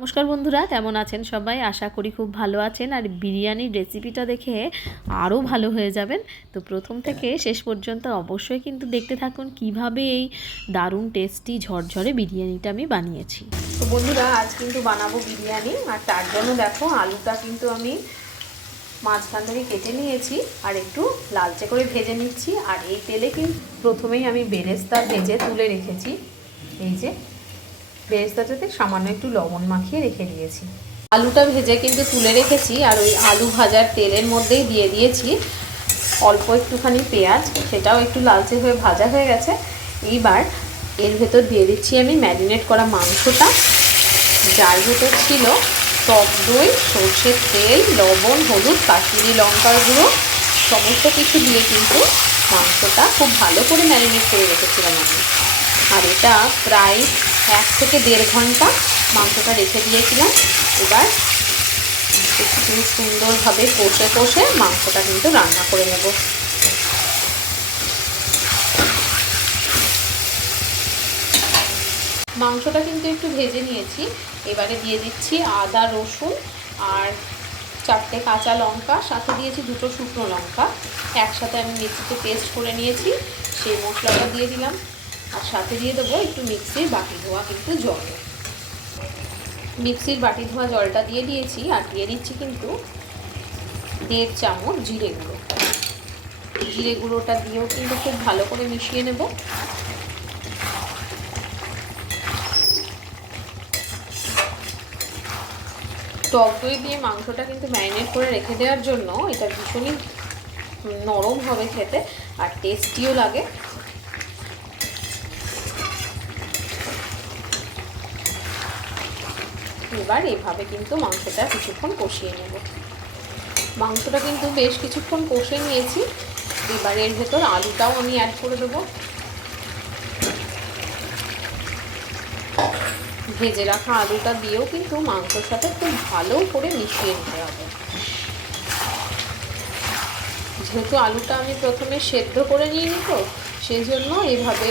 নমস্কার বন্ধুরা, কেমন আছেন সবাই? আশা করি খুব ভালো আছেন। আর বিরিয়ানির রেসিপিটা দেখে আরও ভালো হয়ে যাবেন। তো প্রথম থেকে শেষ পর্যন্ত অবশ্যই কিন্তু দেখতে থাকুন কীভাবে এই দারুণ টেস্টি ঝরঝরে বিরিয়ানিটা আমি বানিয়েছি। তো বন্ধুরা, আজ কিন্তু বানাবো বিরিয়ানি। আর তার জন্য দেখো, আলুটা কিন্তু আমি মাঝখান থেকে কেটে নিয়েছি। আর একটু লালচে করে ভেজে নিচ্ছি। আর এই তেলে কিন্তু প্রথমেই আমি বেরেস্তা ভেজে তুলে রেখেছি। এই যে বেরেস্তাটাতে সামান্য একটু লবণ মাখিয়ে রেখে দিয়েছি। আলুটা ভেজে কিন্তু তুলে রেখেছি আর ওই আলু ভাজার তেলের মধ্যেই দিয়ে দিয়েছি। অল্প একটুখানি পেঁয়াজ, সেটাও একটু লালচে হয়ে ভাজা হয়ে গেছে। এইবার এর ভেতর দিয়ে দিচ্ছি আমি ম্যারিনেট করা মাংসটা। যার ভেতর ছিল টক দই, সর্ষের তেল, লবণ, হলুদ, কাশ্মীরি লঙ্কার গুঁড়ো, সমস্ত কিছু দিয়ে কিন্তু মাংসটা খুব ভালো করে ম্যারিনেট করে রেখেছিলাম আমি। আর এটা প্রায় এক থেকে দেড় ঘণ্টা মাংসটা রেখে দিয়েছিলাম। এবার একটু সুন্দরভাবে কষে কষে মাংসটা কিন্তু রান্না করে নেব। মাংসটা কিন্তু একটু ভেজে নিয়েছি। এবারে দিয়ে দিচ্ছি আদা, রসুন আর চারটে কাঁচা লঙ্কা, সাথে দিয়েছি দুটো শুকনো লঙ্কা। একসাথে আমি মিক্সিতে পেস্ট করে নিয়েছি। সেই মশলাটা দিয়ে দিলাম। আর সাথে দিয়ে দেবো একটু মিক্সির বাটি ধোয়া কিন্তু জল। মিক্সির বাটি ধোয়া জলটা দিয়ে দিয়েছি আর দিয়ে দিচ্ছি কিন্তু দেড় চামচ জিরে গুঁড়ো। জিরে গুঁড়োটা দিয়েও কিন্তু খুব ভালো করে মিশিয়ে নেব। টক দই দিয়ে মাংসটা কিন্তু ম্যারিনেট করে রেখে দেওয়ার জন্য এটা ভীষণই নরম হবে খেতে আর টেস্টিও লাগে। এবার এভাবে কিন্তু মাংসটা কিছুক্ষণ কষিয়ে নেব। মাংসটা কিন্তু বেশ কিছুক্ষণ কষে নিয়েছি। এবার এর ভেতর আলুটাও আমি অ্যাড করে দেবো। ভেজে রাখা আলুটা দিয়েও কিন্তু মাংসর সাথে খুব ভালো করে মিশিয়ে নিতে হবে। যেহেতু আলুটা আমি প্রথমে সেদ্ধ করে নিয়ে নিত সেই জন্য এভাবে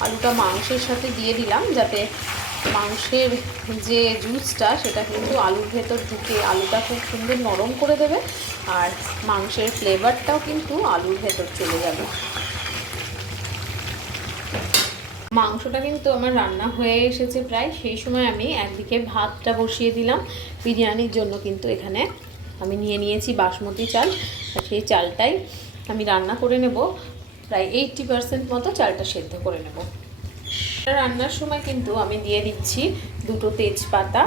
আলুটা মাংসের সাথে দিয়ে দিলাম যাতে মাংসের যে জুসটা সেটা কিন্তু আলুর ভেতর ঢুকে আলুটা খুব সুন্দর নরম করে দেবে আর মাংসের ফ্লেভারটাও কিন্তু আলুর ভেতর চলে যাবে। মাংসটা কিন্তু আমার রান্না হয়ে এসেছে প্রায়, সেই সময় আমি একদিকে ভাতটা বসিয়ে দিলাম। বিরিয়ানির জন্য কিন্তু এখানে আমি নিয়ে নিয়েছি বাসমতি চাল। আর সেই চালটাই আমি রান্না করে নেব। প্রায় এইটটি পারসেন্ট মতো চালটা সেদ্ধ করে নেব। রান্নার সময় কিন্তু আমি দিয়ে দিচ্ছি দুটো তেজপাতা,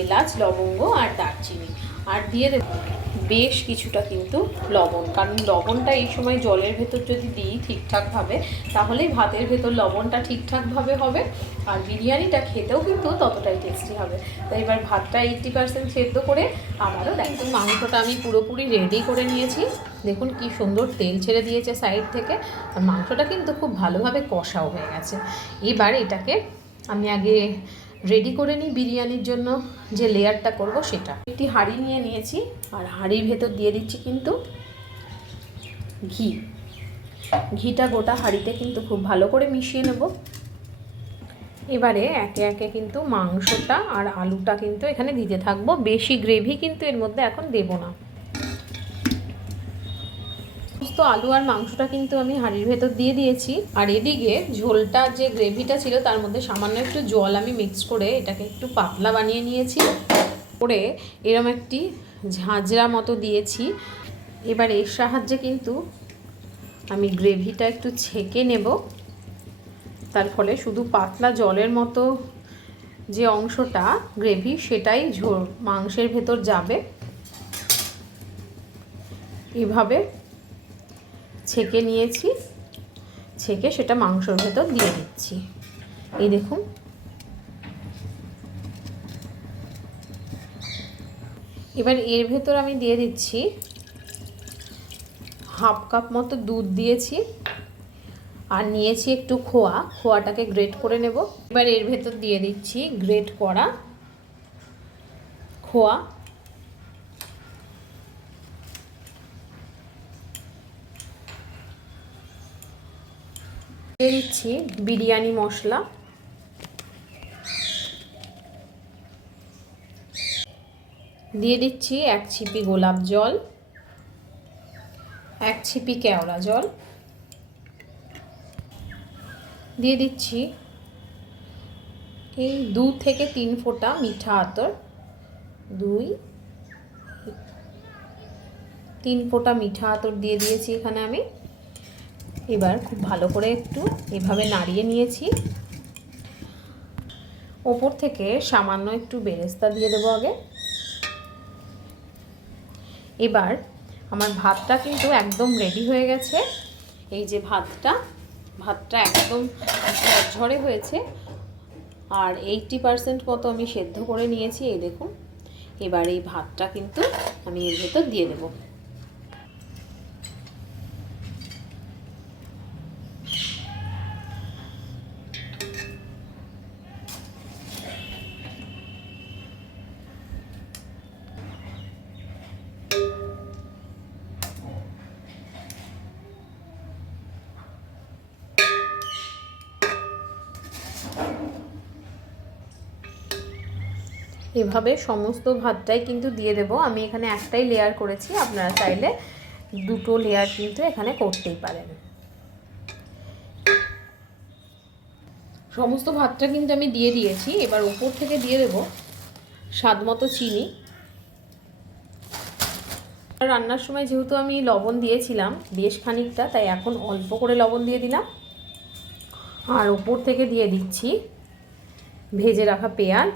এলাচ, লবঙ্গ আর দারচিনি। আর দিয়ে দেব বেশ কিছুটা কিন্তু লবণ। কারণ লবণটা এই সময় জলের ভেতর যদি দিই ঠিকঠাকভাবে, তাহলেই ভাতের ভেতর লবণটা ঠিকঠাকভাবে হবে আর বিরিয়ানিটা খেতেও কিন্তু ততটাই টেস্টি হবে। তো এবার ভাতটা এইটটি পার্সেন্ট সেদ্ধ করে আবারও দেখুন মাংসটা আমি পুরোপুরি রেডি করে নিয়েছি। দেখুন কি সুন্দর তেল ছেড়ে দিয়েছে সাইড থেকে। আর মাংসটা কিন্তু খুব ভালোভাবে কষাও হয়ে গেছে। এবার এটাকে আমি আগে রেডি করে নিই বিরিয়ানির জন্য যে লেয়ারটা করব সেটা। একটি হাঁড়ি নিয়ে নিয়েছি আর হাঁড়ির ভেতর দিয়ে দিচ্ছি কিন্তু ঘি। ঘিটা গোটা হাঁড়িতে কিন্তু খুব ভালো করে মিশিয়ে নেব। এবারে একে একে কিন্তু মাংসটা আর আলুটা কিন্তু এখানে দিতে থাকব। বেশি গ্রেভি কিন্তু এর মধ্যে এখন দেব না। আলু আর মাংসটা কিন্তু আমি হাঁড়ির ভেতর দিয়ে দিয়েছি। আর এদিকে ঝোলটা যে গ্রেভিটা ছিল, তার মধ্যে সামান্য একটু জল আমি মিক্স করে এটাকে একটু পাতলা বানিয়ে নিয়েছি। করে এরম একটি ঝাঁঝরা মতো দিয়েছি। এবার এর সাহায্যে কিন্তু আমি গ্রেভিটা একটু ছেঁকে নেব। তার ফলে শুধু পাতলা জলের মতো যে অংশটা গ্রেভি, সেটাই ঝোল, মাংসের ভেতর যাবে। এভাবে ছেঁকে নিয়েছি। ছেঁকে সেটা মাংসর ভেতর দিয়ে দিচ্ছি। এই দেখুন। এবার এর ভেতর আমি দিয়ে দিচ্ছি হাফ কাপ মতো দুধ দিয়েছি আর নিয়েছি একটু খোয়া। খোয়াটাকে গ্রেট করে নেব। এবার এর ভেতর দিয়ে দিচ্ছি গ্রেট করা খোয়া। দিয়ে দিচ্ছি বিরিয়ানি মশলা। দিয়ে দিচ্ছি এক ছিপি গোলাপ জল, এক ছিপি কেওড়া জল। দিয়ে দিচ্ছি এই দু থেকে তিন ফোঁটা মিঠা আতর। দুই, তিন ফোঁটা মিঠা আতর দিয়ে দিয়েছি এখানে আমি। এবার খুব ভালো করে একটু এভাবে নাড়িয়ে নিয়েছি। ওপর থেকে সামান্য একটু বেরেস্তা দিয়ে দেবো আগে। এবার আমার ভাতটা কিন্তু একদম রেডি হয়ে গেছে। এই যে ভাতটা ভাতটা একদম ঝরে হয়েছে। আর এইটটি পারসেন্ট মতো আমি সেদ্ধ করে নিয়েছি, এই দেখুন। এবার এই ভাতটা কিন্তু আমি এর ভেতর দিয়ে দেবো। এভাবে সমস্ত ভাতটাই কিন্তু দিয়ে দেব। আমি এখানে একটাই লেয়ার করেছি, আপনারা চাইলে দুটো লেয়ার কিন্তু এখানে করতেই পারেন। সমস্ত ভাতটা কিন্তু আমি দিয়ে দিয়েছি, এবার উপর থেকে দিয়ে দেব স্বাদ মতো চিনি। রান্নার সময় যেহেতু আমি লবণ দিয়েছিলাম, বেশ খানিকটা, তাই এখন অল্প করে লবণ দিয়ে দিলাম। আর উপর থেকে দিয়ে দিচ্ছি ভেজে রাখা পেঁয়াজ।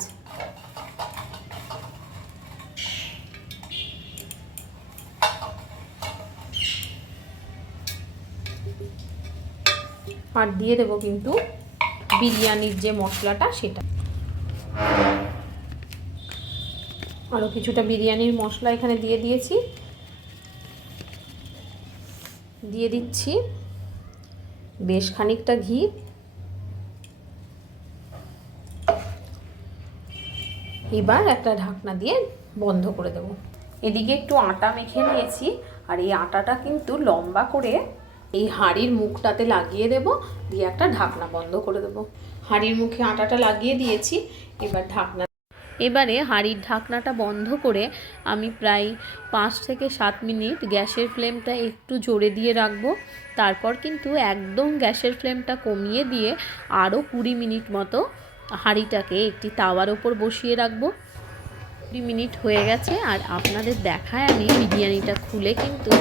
আর দিয়ে দেবো কিন্তু বিরিয়ানির যে মশলাটা সেটা। আরও কিছুটা বিরিয়ানির মশলা এখানে দিয়ে দিয়েছি। দিয়ে দিচ্ছি বেশ খানিকটা ঘি। এবার একটা ঢাকনা দিয়ে বন্ধ করে দেব। এদিকে একটু আটা মেখে নিয়েছি, আর এই আটাটা কিন্তু লম্বা করে এই হাঁড়ির মুখটাতে লাগিয়ে দেব, দিয়ে একটা ঢাকনা বন্ধ করে দেব। হাঁড়ির মুখে আটাটা লাগিয়ে দিয়েছি, এবার ঢাকনা এবারে হাঁড়ির ঢাকনাটা বন্ধ করে আমি প্রায় পাঁচ থেকে সাত মিনিট গ্যাসের ফ্লেমটা একটু জোরে দিয়ে রাখব। তারপর কিন্তু একদম গ্যাসের ফ্লেমটা কমিয়ে দিয়ে আরও কুড়ি মিনিট মতো হাঁড়িটাকে একটি তাওয়ার ওপর বসিয়ে রাখব। কুড়ি মিনিট হয়ে গেছে, আর আপনাদের দেখায় আমি বিরিয়ানিটা খুলে কিন্তু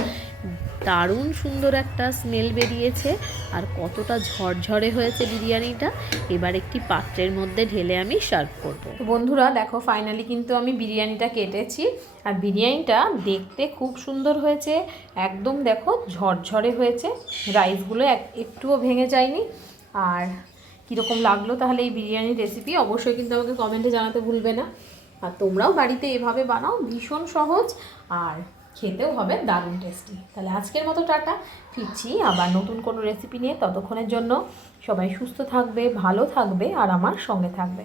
দারুণ সুন্দর একটা স্মেল বেরিয়েছে। আর কতটা ঝরঝরে হয়েছে বিরিয়ানিটা, এবার একটি পাত্রের মধ্যে ঢেলে আমি সার্ভ করব। তো বন্ধুরা, দেখো ফাইনালি কিন্তু আমি বিরিয়ানিটা কেটেছি। আর বিরিয়ানিটা দেখতে খুব সুন্দর হয়েছে। একদম দেখো, ঝরঝরে হয়েছে। রাইসগুলো এক, একটুও ভেঙে যায়নি। আর কীরকম লাগল তাহলে এই বিরিয়ানির রেসিপি অবশ্যই কিন্তু আমাকে কমেন্টে জানাতে ভুলবে না। আর তোমরাও বাড়িতে এভাবে বানাও, ভীষণ সহজ। আর খেতেও হবে, দারুণ টেস্টি তাহলে আজকের মতো টাটা, ফিরছি আবার নতুন কোনো রেসিপি নিয়ে ততক্ষণের জন্য। সবাই সুস্থ থাকবে, ভালো থাকবে আর আমার সঙ্গে থাকবে।